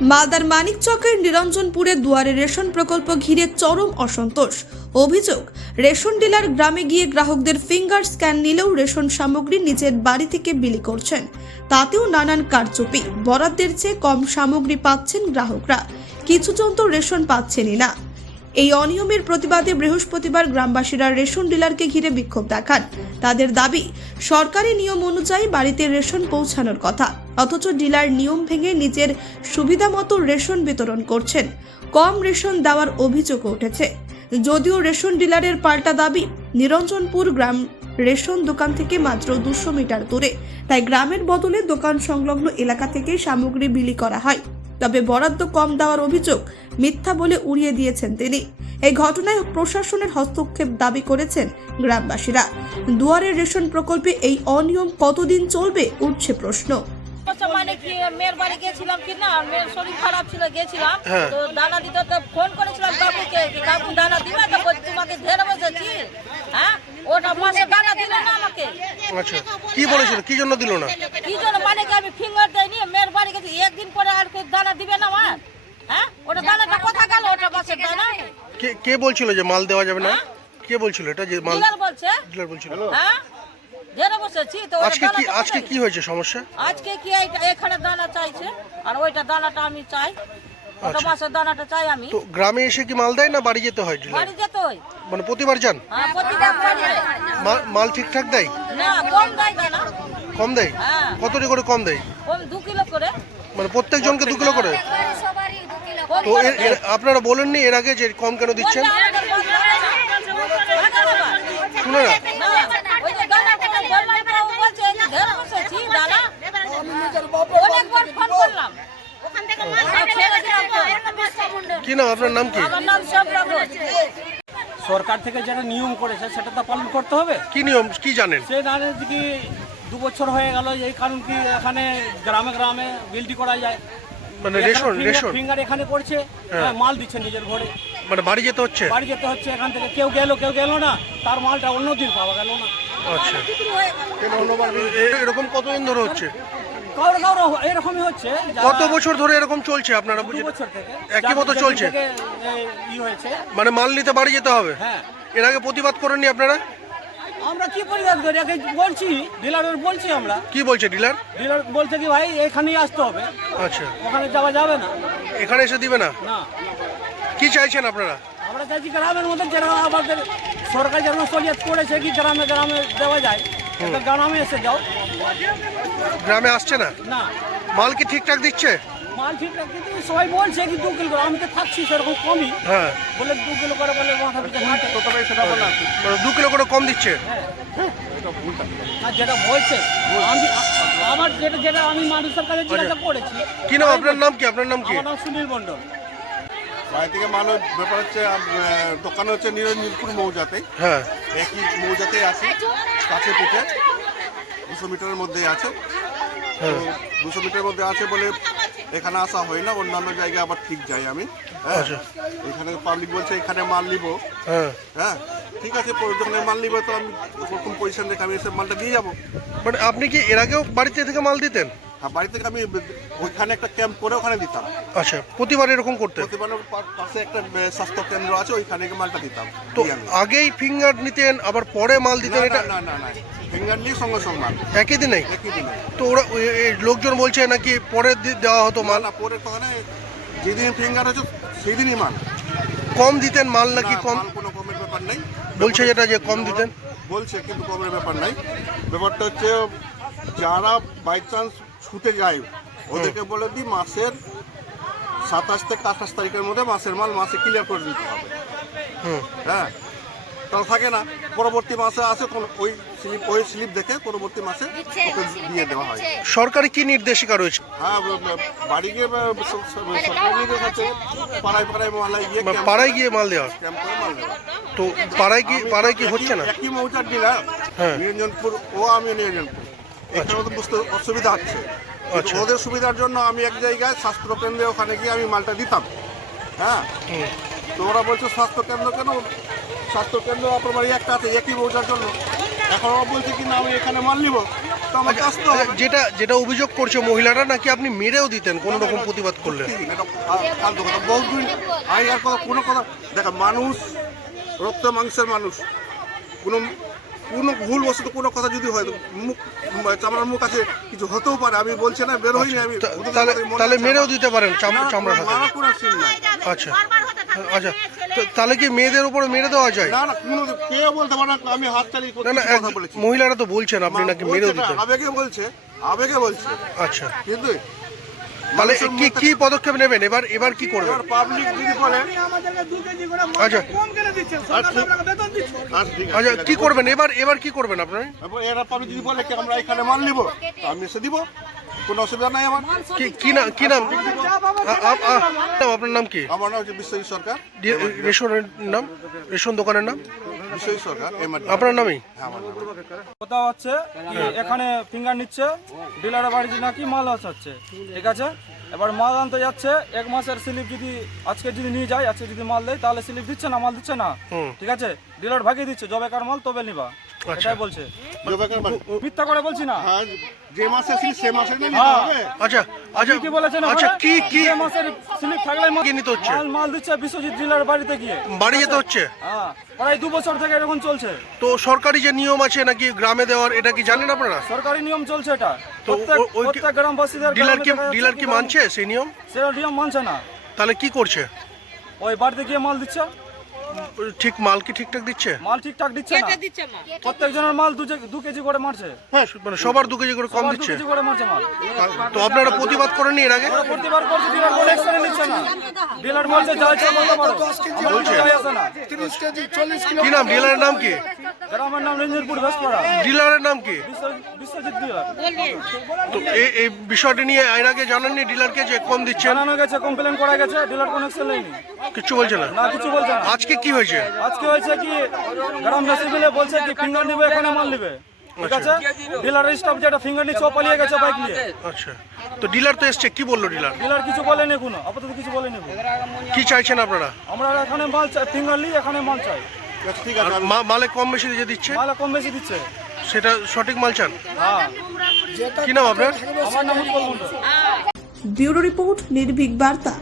মালদার মানিকচকের নিরঞ্জনপুরে দুয়ারে রেশন প্রকল্প ঘিরে চরম অসন্তোষ। অভিযোগ, রেশন ডিলার গ্রামে গিয়ে গ্রাহকদের ফিঙ্গার স্ক্যান নিলেও রেশন সামগ্রী নিজের বাড়ি থেকে বিলি করছেন। তাতেও নানান কারচুপি, বরাদ্দের চেয়ে কম সামগ্রী পাচ্ছেন গ্রাহকরা। কিছু জন তো রেশন পাচ্ছেনই না। এই অনিয়মের প্রতিবাদে বৃহস্পতিবার গ্রামবাসীরা রেশন ডিলারকে ঘিরে বিক্ষোভ দেখান। তাদের দাবি, সরকারি নিয়ম অনুযায়ী বাড়িতে রেশন পৌঁছানোর কথা। অথচ ডিলার নিয়ম ভেঙে নিজের সুবিধা মতো রেশন বিতরণ করছেন। কম রেশন দেওয়ার অভিযোগ উঠেছে। যদিও রেশন ডিলারের পাল্টা দাবি, নিরঞ্জনপুর গ্রাম রেশন দোকান থেকে মাত্র দুশো মিটার দূরে। তাই গ্রামের বদলে দোকান সংলগ্ন এলাকা থেকে সামগ্রী বিলি করা হয়। তবে বরাদ্দ কম দেওয়ার অভিযোগ মিথ্যা বলে উড়িয়ে দিয়েছেন তিনি। এই ঘটনায় প্রশাসনের হস্তক্ষেপ দাবি করেছেন গ্রামবাসীরা। দুয়ারের রেশন প্রকল্পে এই অনিয়ম কতদিন চলবে উঠছে প্রশ্ন। আচ্ছা, মানে কি মেয়ের বাড়ি গেছিলাম কি না? মেয়ের শরীর খারাপ ছিল গেছিলাম। হ্যাঁ। তো দানা দিতে ফোন করেছিলাম কাকুকে কাকু দানা দিবে তো? তোমাকে ধরে বসেছি। হ্যাঁ? ওটা মাসে দানা দিল না আমাকে। আচ্ছা কি বলেছিল? কি জন্য দিল না? কি জন্য? মানে কি আমি ফিঙ্গার দেয়নি মেয়ের বাড়ি গেছি। একদিন পরে আর কি দানা দিবে না আমার? হ্যাঁ? ওটা দানাটা কোথা গেল ওটা দানা কে কে বলছিল যে মাল দেওয়া যাবে না? কে বলছিল এটা যে মাল? ডিলার বলছে। ডিলার বলছিল। হ্যাঁ? বসেছি তো আজকে কি আজকে? কি হয়েছে সমস্যা? আজকে কি এখানে দানা চাইছে আর ওইটা দানাটা আমি চাই। ওটা আচ্ছা। দানাটা চাই আমি? তো গ্রামে এসে কি মাল দেয় না বাড়ি যেতে হয় ডিলার? বাড়ি যেতে হয়। মানে প্রতিবার যান? হ্যাঁ প্রতিবার বাড়ি যায়। মা- মাল ঠিকঠাক দেয়? না কম দেয় দানা কম দেয়? হ্যাঁ। কতটি করে কম দেয়? কম দু কিলো করে। মানে প্রত্যেক জনকে দু কিলো করে? তো করে এর- এর- আপনারা বলেননি এর আগে যে কম কেন দিচ্ছেন? শুনে না, ওই যে দানা কোথায় বললাম তো ও বলছে যে ধরে বসেছি দানা। অনেকবার ফোন করলাম। আর ছেড়ে দিলাম তো। কি নাম আপনার নাম কি? আমার নাম সবরা ঘোষ। সরকার থেকে যেটা নিয়ম করেছে সেটা তো পালন করতে হবে? কি নিয়ম কি জানেন? সে না জানে কি দু বছর হয়ে গেল এই কারণ কি এখানে গ্রামে গ্রামে বিলটি করা যায়। মানে রেশন রেশন। ফিঙ্গার এখানে করছে হ্যাঁ, মাল দিচ্ছে নিজের ঘরে। মানে বাড়ি যেতে হচ্ছে? বাড়ি যেতে হচ্ছে এখান থেকে। কেউ গেল কেউ গেল না তার মালটা অন্য দিন পাওয়া গেল না। আচ্ছা। এরকম কতদিন ধরে হচ্ছে? কারও কারও এরকমই হচ্ছে যারা কত বছর ধরে এরকম চলছে আপনারা বছর থেকে। একই মতো চলছে? মানে মাল নিতে বাড়ি যেতে হবে? হ্যাঁ। এর আগে প্রতিবাদ করেননি আপনারা? আমরা কি পরিবার করি? আগে বলছি ডিলারের বলছি আমরা। কি বলছে ডিলার? ডিলার বলছে কি ভাই এখানেই আসতে হবে। আচ্ছা। ওখানে যাওয়া যাবে না। এখানে এসে দিবে না? না। কি চাইছেন আপনারা? আমরা চাইছি গ্রামের মধ্যে যেরকম আমাদের সরকার যেরকম সলিয়াত করেছে কি গ্রামে গ্রামে দেওয়া যায়। গ্রামে এসে যাও। গ্রামে আসছে না? না। মাল কি ঠিকঠাক দিচ্ছে? মাল ঠিকঠাক সবাই বলছে কি দু কিলো করে। আমি তো থাকছি সেরকম কমই। হ্যাঁ। বলে দু কিলো করে বলে মাথা পিছনে হাঁটে সেটা বলে আর মানে দু কিলো করে কম দিচ্ছে? আর যেটা বলছে আমি আমার যেটা যেটা আমি মানুষের কাছে জিজ্ঞাসা করেছি কি নাম? আপনার নাম কি? আপনার নাম কি? আমার নাম সুনীল মণ্ডল। বাড়ি থেকে মাল ব্যাপার হচ্ছে দোকান হচ্ছে নিরঞ্জনপুর মৌজাতে হ্যাঁ। একই মৌজাতেই আছে। কাছে পিঠে। দুশো মিটারের মধ্যে আছে। তো দুশো মিটারের মধ্যে আছে বলে এখানে আসা হয় না অন্যান্য জায়গায় আবার ঠিক যাই আমি। হ্যাঁ। আচ্ছা। এখানে পাবলিক বলছে এখানে মাল নিব। হ্যাঁ। হ্যাঁ। ঠিক আছে যখন মাল নিব তো আমি ওরকম পজিশন রেখে আমি এসে মালটা দিয়ে যাব। বাট আপনি কি এর আগেও বাড়িতে থেকে মাল দিতেন? আর বাড়ি থেকে আমি ওইখানে একটা ক্যাম্প করে ওখানে দিতাম। আচ্ছা প্রতিবার এরকম করতেন প্রতিবারের পা- পাশে একটা আহ, স্বাস্থ্য কেন্দ্র আছে ওইখানে গিয়ে মালটা দিতাম তো দিই আমি। আগেই ফিঙ্গার নিতেন আবার পরে মাল দিতেন এটা না না না ফিঙ্গার নিয়ে সঙ্গে সঙ্গে মাল। একই দিনেই? একই দিনে। তো ওরা এ- এ লোকজন বলছে নাকি পরে দি- দেওয়া হতো মাল? মাল পরের নেই যেদিন ফিঙ্গার হচ্ছে সেই দিনই মাল। কম দিতেন মাল নাকি না, কম? মাল কোনো কমের ব্যাপার নেই। বলছে যেটা যে কম দিতেন। বলছে কিন্তু কমের ব্যাপার নাই। ব্যাপারটা হচ্ছে যারা বাই চান্স ছুটে যায় ওদেরকে বলে দিই মাসের সাতাশ থেকে আঠাশ তারিখের মধ্যে মাসের মাল মাসে ক্লিয়ার করে দিতে হবে। হ্যাঁ? তাহলে থাকে না পরবর্তী মাসে আসে কোন ওই স্লিপ ওই স্লিপ দেখে পরবর্তী মাসে ওকে দিয়ে দেওয়া হয়। সরকারি কি নির্দেশিকা রয়েছে? হ্যাঁ বাড়ি গিয়ে স- সরকারি নির্দেশ আছে পাড়ায় পাড়ায় মহলায় গিয়ে পাড়ায় গিয়ে মাল দেওয়া। ক্যাম্প করে মাল দেওয়া। তো পাড়ায় কি পাড়ায় কি হচ্ছে না? একই মৌচার ডিলার। হ্যাঁ। নিরঞ্জনপুর ও আমি নিরঞ্জনপুর। এখানে তো বুঝতে অসুবিধা হচ্ছে আচ্ছা। ওদের সুবিধার জন্য আমি এক জায়গায় স্বাস্থ্য কেন্দ্রে ওখানে গিয়ে আমি মালটা দিতাম। হ্যাঁ? হুম। তো ওরা বলছে স্বাস্থ্য কেন্দ্র কেন? স্বাস্থ্য কেন্দ্র আপনার বাড়ি একটা আছে একই মৌচার জন্য। এখন ওরা বলছে কি না আমি এখানে মাল নিব। তো আমাকে আসতে হবে। আচ্ছা, যেটা যেটা অভিযোগ করছে মহিলারা নাকি আপনি মেরেও দিতেন কোনো রকম প্রতিবাদ করলে ফালতু কথা। আর কথা কোনো কথা দেখা মানুষ রক্ত মাংসের মানুষ। কোনো কোনো ভুল বশত কোনো কথা যদি হয় তো মুখ চামড়ার মুখ আছে কিছু হতেও পারে আমি বলছি না বের হইনি আমি। তাহলে মেরেও দিতে পারেন চামড়া হাতে। মারা কোনো সিন নাই। আচ্ছা। আচ্ছা। তো তাহলে কি মেয়েদের উপরে মেরে দেওয়া যায়? না না কোনো কে বলতে পারে না আমি হাত চালিয়ে না না মহিলারা তো বলছেন আপনি নাকি মেরেও না, দিতেন। আবেগে বলছে আবেগে বলছে। আচ্ছা। কিন্তু তাহলে মানুষের কি কি পদক্ষেপ নেবেন? এবার এবার কি করবেন? পাবলিক যদি বলে আচ্ছা। আচ্ছা আচ্ছা কি করবেন? এবার এবার কি করবেন আপনার এবার এরা পাবলিক যদি বলে কি আমরা এখানে মাল নিব তো আমি এসে দিব। কোনো অসুবিধা নাই আমার। কি কি নাম? নাম, আপনার নাম কি? আমার নাম হচ্ছে বিশ্বজিৎ সরকার। রেশনের নাম? রেশন দোকানের নাম? বিশ্বজিৎ সরকার আপনার নামই? কথা হচ্ছে কি এখানে ফিঙ্গার নিচ্ছে ডিলারের বাড়িতে নাকি মাল আসাচ্ছে ঠিক আছে? এবার মাল আনতে যাচ্ছে এক মাসের স্লিপ যদি আজকে যদি নিয়ে যায় আজকে যদি মাল দেয় তাহলে স্লিপ দিচ্ছে না মাল দিচ্ছে না ঠিক আছে? ডিলার ভাগিয়ে দিচ্ছে জবেকার মাল তবে নিবা। আচ্ছা। এটাই বলছে। মিথ্যা করে বলছি না। হ্যাঁ যে মাসে সে মাসে নিতে হ্যাঁ। হবে? আচ্ছা আচ্ছা কি বলেছেন আচ্ছা কি কি? মাসের স্লিপ থাকলে মাল- নিতে হচ্ছে? মাল মাল দিচ্ছে বিশ্বজিৎ ডিলার বাড়িতে গিয়ে। বাড়ি যেতে হচ্ছে? হ্যাঁ প্রায় দু বছর থেকে এরকম চলছে। তো সরকারি যে নিয়ম আছে নাকি গ্রামে দেওয়ার এটা কি জানেন আপনারা? সরকারি নিয়ম চলছে এটা। তো প্রত্যেক ওই গ্রামবাসীদের ডিলার কি ডিলার কি মানছে সেই নিয়ম? সেটা নিয়ম মানছে না। তাহলে কি করছে? ওই বাড়িতে গিয়ে মাল দিচ্ছে। ঠিক মাল কি ঠিকঠাক দিচ্ছে? মাল ঠিকঠাক দিচ্ছে না। জনের মাল। দু যে- দু কেজি করে মারছে। হ্যাঁ মানে সবার দু কেজি করে কম সবার দু দিচ্ছে। কেজি করে মারছে মাল। তো আপনারা প্রতিবাদ করেননি এর আগে? ওরা প্রতিবার করছে ডিলার কোনো অ্যাকশন নিচ্ছে না। ডিলার বলছে যা ইচ্ছা করতে পারো। আমার কিছু যায় আসে না। কি নাম? ডিলারের নাম কি? গ্রামের নাম রঞ্জনপুর ভেসপাড়া ডিলারের নাম কি? বিশ্ব- বিশ্বজিৎ ডিলার তো এই এই বিষয়টি নিয়ে এর আগে জানাননি ডিলারকে যে কম দিচ্ছেন? জানানো গেছে কমপ্লেন করা গেছে ডিলার কোনো অ্যাকশন নেয়নি। কিছু বলছে না? না কিছু বলছে না। আজকে কি হয়েছে? আজকে হয়েছে কি গ্রামবাসী মিলে বলছে কি ফিঙ্গার নিবে এখানে মাল নিবে। ঠিক আছে? ডিলারের স্টাফ যেটা ফিঙ্গার নিচ্ছে ও পালিয়ে গেছে বাইক নিয়ে। আচ্ছা। তো ডিলার তো এসছে কি বলল ডিলার ডিলার কিছু বলেনি এখনও আপাতত কিছু বলেনি। কি চাইছেন আপনারা? আমরা এখানে মাল চাই ফিঙ্গার নিই এখানে মাল চাই। আর মা- মালে কম বেশি দিচ্ছে? মাল কম বেশি দিচ্ছে। সেটা সঠিক মাল চান? হ্যাঁ। কি নাম আপনার? আমার নাম উৎপল মন্ডল ব্যুরো রিপোর্ট নির্ভীক বার্তা।